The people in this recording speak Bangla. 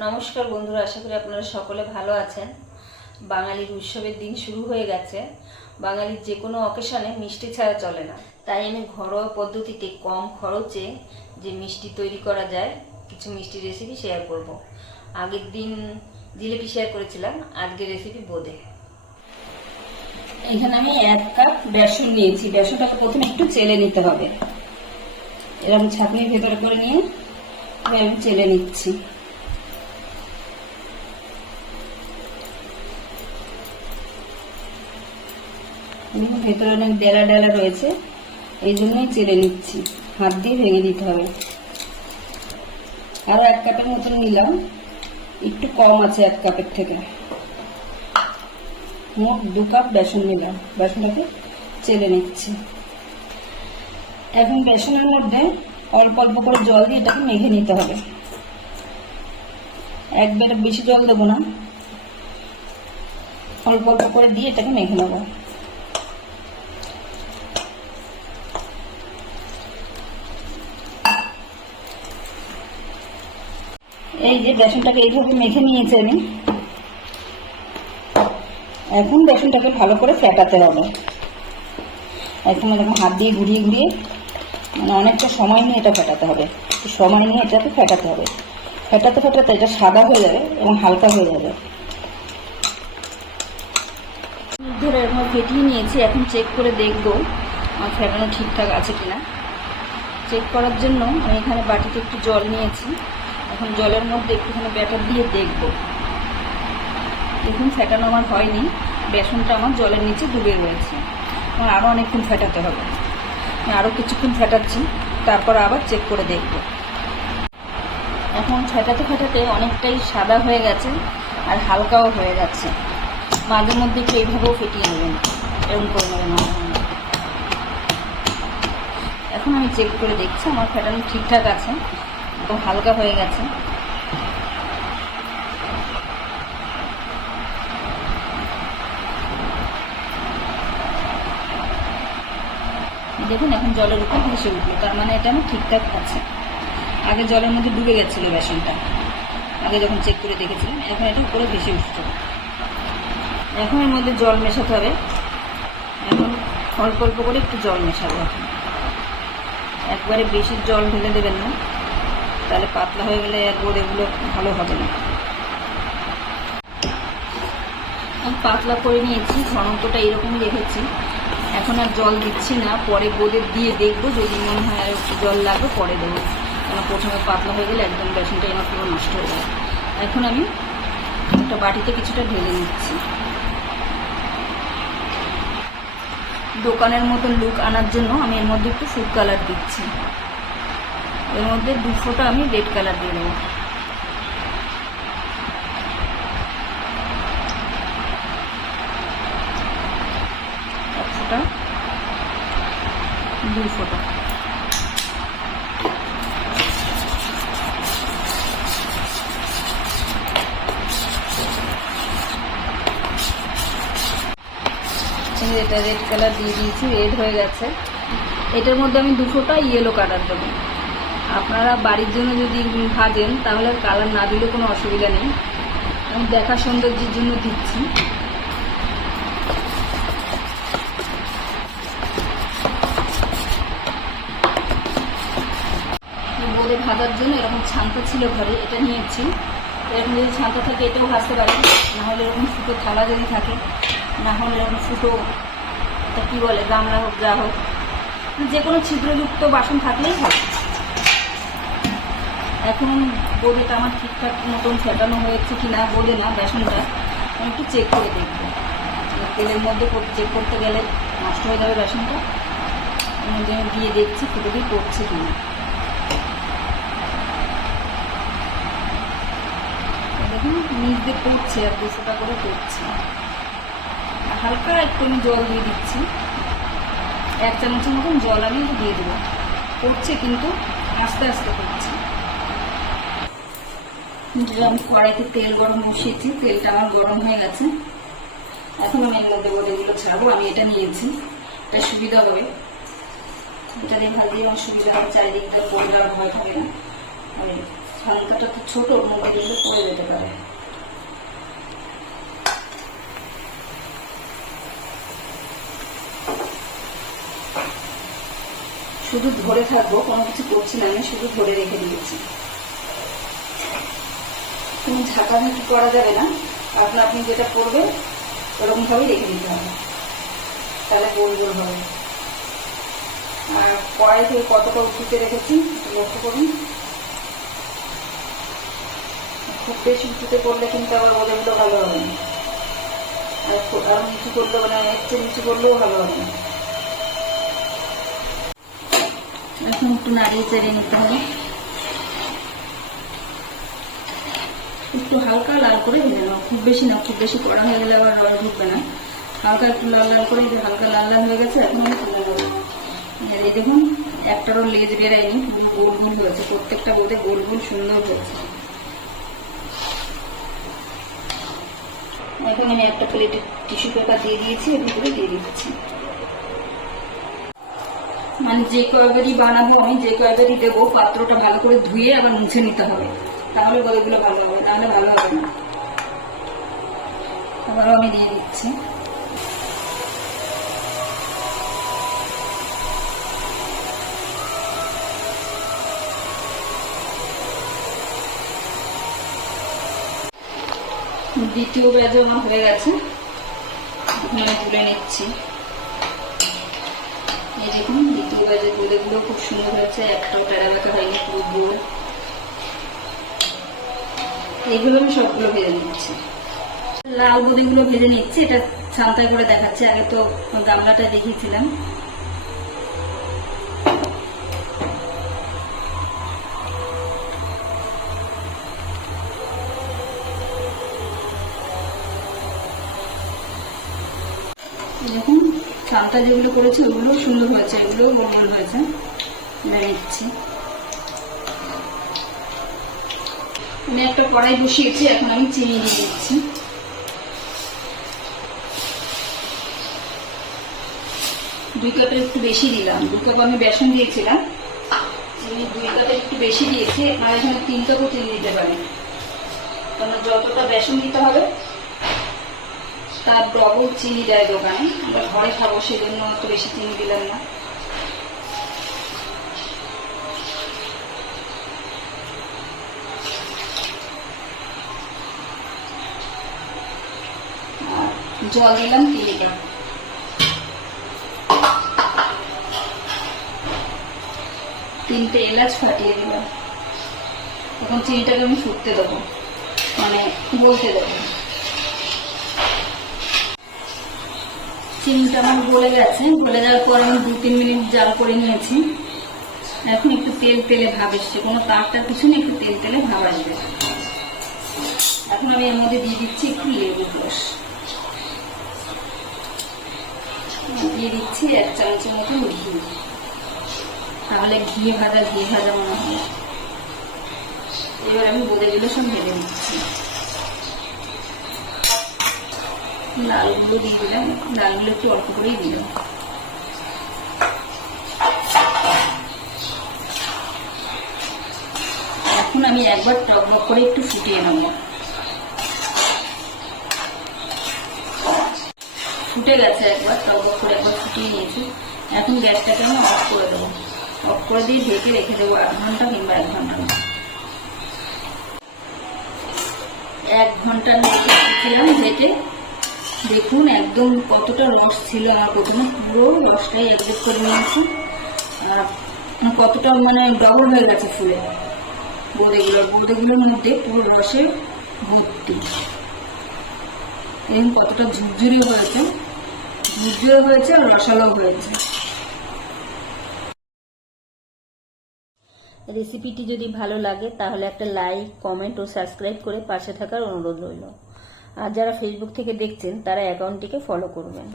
নমস্কার বন্ধুরা, আশা করি আপনারা সকলে ভালো আছেন। বাঙালির উৎসবের দিন শুরু হয়ে গেছে। বাঙালির যে কোনো অকেশনে মিষ্টি ছাড়া চলে না। তাই আমি ঘরোয়া পদ্ধতিতে কম খরচে যে মিষ্টি তৈরি করা যায় কিছু মিষ্টি রেসিপি শেয়ার করব। আগের দিন জিলিপি শেয়ার করেছিলাম, আজকে রেসিপি বোঁদে। এখানে আমি 1 কাপ বেসন নিয়েছি। বেসনটাকে প্রথমে একটু চেলে নিতে হবে। এরকম ছাঁকনির ভেতরে করে নিয়ে আমি চেলে নিচ্ছি। ভেতরে অনেক ডেলা ডেলা রয়েছে, এই জন্যই চেলে নিচ্ছি। হাত দিয়ে ভেঙে দিতে হবে। আরো 1 কাপের মতন নিলাম, একটু কম আছে 1 কাপের থেকে। মোট 2 কাপ বেসন নিলাম। বেসনটাকে চেলে নিচ্ছি। এখন বেসনের মধ্যে অল্প অল্প করে জল দিয়ে এটাকে মেখে নিতে হবে। একবারে বেশি জল দেবো না, অল্প অল্প করে দিয়ে এটাকে মেখে নেবো। এই যে বেসনটাকে এইভাবে মেখে নিয়েছি আমি। এখন বেসনটাকে ভালো করে ফেটাতে হবে। এখন এরকম হাত দিয়ে ঘুরিয়ে ঘুরিয়ে অনেকটা সময় নিয়ে এটা ফেটাতে হবে। সময় নিয়ে এটাকে ফেটাতে হবে। ফেটাতে ফেটাতে এটা সাদা হয়ে যাবে এবং হালকা হয়ে যাবে। ধরে এরকম ফেটিয়ে নিয়েছি। এখন চেক করে দেখবো আমার ফেটানো ঠিকঠাক আছে কিনা। চেক করার জন্য আমি এখানে বাটিতে একটু জল নিয়েছি। এখন জলের মধ্যে একটুখানি ব্যাটার দিয়ে দেখবো। দেখুন, ফেটানো আমার হয়নি। বেসনটা আমার জলের নিচে ডুবে রয়েছে। আমার আরও অনেকক্ষণ ফেটাতে হবে। আমি আরও কিছুক্ষণ ফেটাচ্ছি, তারপর আবার চেক করে দেখব। এখন ফেটাতে ফেটাতে অনেকটাই সাদা হয়ে গেছে আর হালকাও হয়ে যাচ্ছে। মাঝে মধ্যে একটু এইভাবেও ফেটিয়ে নেবেন, এরকম করে নেবেন। এখন আমি চেক করে দেখছি আমার ফেটানো ঠিকঠাক আছে, একদম হালকা হয়ে গেছে। দেখুন, এখন জলের উপর ভেসে উঠলো, তার মানে এটা আমার ঠিকঠাক আছে। আগে জলের মধ্যে ডুবে গেছিল বেসনটা, আগে যখন চেক করে দেখেছিলাম। এখন এটা উপরে ভেসে উঠছে। এখন এর মধ্যে জল মেশাতে হবে। এখন অল্প অল্প করে একটু জল মেশাবো। একবারে বেশি জল ঢেলে দেবেন না, তাহলে পাতলা হয়ে গেলে একবার এগুলো ভালো হবে না। আমি পাতলা করে নিয়েছি, ঘনত্বটা এরকমই রেখেছি। এখন আর জল দিচ্ছি না, পরে বোঁদে দিয়ে দেখবো। যদি মনে হয় আর একটু জল লাগবে পরে দেবো, কেন প্রথমে পাতলা হয়ে গেলে একদম বেসনটাই আমার পুরো নষ্ট হয়ে যাবে। এখন আমি একটা বাটিতে কিছুটা ঢেলে নিচ্ছি। দোকানের মতো লুক আনার জন্য আমি এর মধ্যে একটু ফুড কালার দিচ্ছি। এর মধ্যে 2 ফোঁটা আমি রেড কালার দিয়ে দেবো। এটা 2 ফোঁটা। এটা রেড কালার দিয়ে দিয়েছি, রেড হয়ে গেছে। এটার মধ্যে আমি 2 ফোঁটা ইয়েলো কালার দেবো। আপনারা বাড়ির জন্য যদি ভাজেন তাহলে কালার না দিলে কোনো অসুবিধা নেই। আমি দেখা সৌন্দর্যের জন্য দিচ্ছি। বোঁদে ভাজার জন্য এরকম ছান্তা ছিল ঘরে, এটা নিয়েছি। এরকম যদি ছান্তা থাকে এটাও ভাজতে পারেন, নাহলে এরকম ফুটো থালা যদি থাকে, না হলে এরকম ফুটো, এটা কী বলে, গামলা হোক যা হোক, যে কোনো ছিদ্রযুক্ত বাসন থাকলেই হবে। এখন বোঁদেটা আমার ঠিকঠাক মতন ফেটানো হয়েছে কি না, বোঁদে না বেসনটা আমি একটু চেক করে দেখবো। তেলের মধ্যে চেক করতে গেলে নষ্ট হয়ে যাবে বেসনটা। এর মধ্যে আমি দিয়ে দেখছি ফুটো দিয়ে পড়ছে কি না। দেখুন, নিচ দিয়ে পড়ছে, আর 2 ফোঁটা করে পড়ছে। হালকা একটু আমি জল দিয়ে দিচ্ছি। 1 চামচের মতন জল আমি দিয়ে দেবো। পড়ছে কিন্তু আস্তে আস্তে পড়ছে। দিলাম কড়াইতে তেল গরম বসিয়েছি, তেলটা আমার গরম হয়ে গেছে। এখন আমি এর মধ্যে বোঁদেগুলো ছাড়বো। আমি এটা নিয়েছি, এটা সুবিধা হবে। এটা দিয়ে ভাজলে আমার সুবিধা হবে, চারিদিকটা পড়লে আর ভয় থাকে না। হালকাটা তো ছোট, মধ্যে দিলে পড়ে যেতে পারে। শুধু ধরে থাকবো, কোনো কিছু করছি না, আমি শুধু ধরে রেখে দিয়েছি। কোনো ঝাঁকাঝাঁকি করা যাবে না, আপনি যেটা করবেন ওরকম ভাবেই রেখে দিতে হবে, তাহলে গোল গোল হবে। আর কড়াই থেকে কতটা উঁচুতে রেখেছি লক্ষ্য করুন। খুব বেশি উঁচুতে করলে কিন্তু আবার বোঝাগুলো ভালো হবে না, আর নিচু করলে মানে একটু নিচু করলেও ভালো হবে না। এখন একটু নাড়িয়ে চাড়িয়ে নিতে হবে, একটু হালকা লাল করে ভেজে নেওয়া, খুব বেশি না, খুব বেশি কড়া হয়ে গেলে আবার রস ঢুকবে না। হালকা একটু লাল লাল করে, হালকা লাল লাল হয়ে গেছে। এখন আমি তুলে নেবো। এই দেখুন একটারও লেজ বেরায়নি, গোল গোল হয়েছে, প্রত্যেকটা বোধে গোল গোল সুন্দর হয়েছে। এখন আমি একটা প্লেটে টিস্যু পেপার দিয়ে দিয়েছি, এর ভিতরে দিয়ে দিচ্ছি। মানে যে কয়বারই বানাবো আমি, যে কয়বারই দেবো, পাত্রটা ভালো করে ধুয়ে আবার মুছে নিতে হবে, তাহলে বড়গুলো ভালো হবে, তাহলে ভালো হবে না। আবারও আমি দিয়ে দিচ্ছি। দ্বিতীয় ব্যাচও আমার হয়ে গেছে, এখানে তুলে নিচ্ছি। এই দেখুন দ্বিতীয় ব্যাচের বোঁদেগুলো খুব সুন্দর হয়েছে, একটাও টেরা বেঁকা হয়নি, পুরো গোল। এইগুলো আমি সবগুলো ভেজে নিচ্ছি। লাল বোঁদেগুলো ভেজে নিচ্ছি, এটা ছান্তায় করে দেখাচ্ছি, আগে তো গামলাটা দেখিয়েছিলাম। দেখুন ছালটা যেগুলো করেছি ওগুলো সুন্দর হয়েছে, এগুলো গোল গোল হয়েছে। নিচ্ছি, আমি একটা কড়াই বসিয়েছি, এখন আমি চিনি দিয়ে দিচ্ছি। দুই কাপের একটু বেশি দিলাম, 2 কাপ আমি বেসন দিয়েছিলাম, চিনি 2 কাপের একটু বেশি দিয়েছি। আপনারা এখানে 3 কাপও চিনি দিতে পারেন, কারণ যতটা বেসন দিতে হবে তার ডবল চিনি দেয় দোকানে, আমরা ঘরে খাবো সেজন্য অত বেশি চিনি দিলাম না। জল দিলাম 3 লিটার। তিনটে এলাচ ফাটিয়ে দিলাম। এখন চিনিটাকে আমি ফুটতে দেবো, মানে বলতে দেবো। চিনিটা আমার গলে গেছে, গলে যাওয়ার পর আমি 2-3 মিনিট জাল করে নিয়েছি। এখন একটু তেল তেলে ভাব এসছে, কোনো তারটার কিছু নেই, একটু তেল তেলে ভাব আসবে। এখন আমি এর মধ্যে দিয়ে দিচ্ছি একটু লেবুর রস, দিয়ে দিচ্ছি 1 চামচের মতো ঘি, তাহলে ঘি ভাজা মনে হয়। এবার আমি বোঁদেগুলো সব ভেজে নিচ্ছি। লালগুলো দিয়ে দিলাম, লালগুলো একটু অল্প করেই দিলাম। এখন আমি একবার টকবক করে একটু ফুটিয়ে নেব। ফুটে গেছে, একবার টকবক করে একবার ফুটিয়ে নিয়েছি। এখন গ্যাসটাকে আমি অফ করে দেবো, অফ করে দিয়ে ঢেকে রেখে দেবো 1 ঘন্টা কিংবা 1 ঘন্টা। 1 ঘন্টা আমি রেখেছিলাম ঢেকে। দেখুন একদম কতটা রস ছিল, আমার প্রথমে পুরো রসটাই অ্যাবজর্ব করে নিয়েছি, আর কতটা মানে ডবল হয়ে গেছে ফুলে। বোঁদেগুলোর মধ্যে পুরো রসে ভর্তি। এবং কতটা ঝুরঝুরি হয়েছে আর রসালো হয়েছে। রেসিপিটি যদি ভালো লাগে তাহলে একটা লাইক, কমেন্ট ও সাবস্ক্রাইব করে পাশে থাকার অনুরোধ রইল। আর যারা ফেসবুক থেকে দেখছেন তারা অ্যাকাউন্টটিকে ফলো করবেন।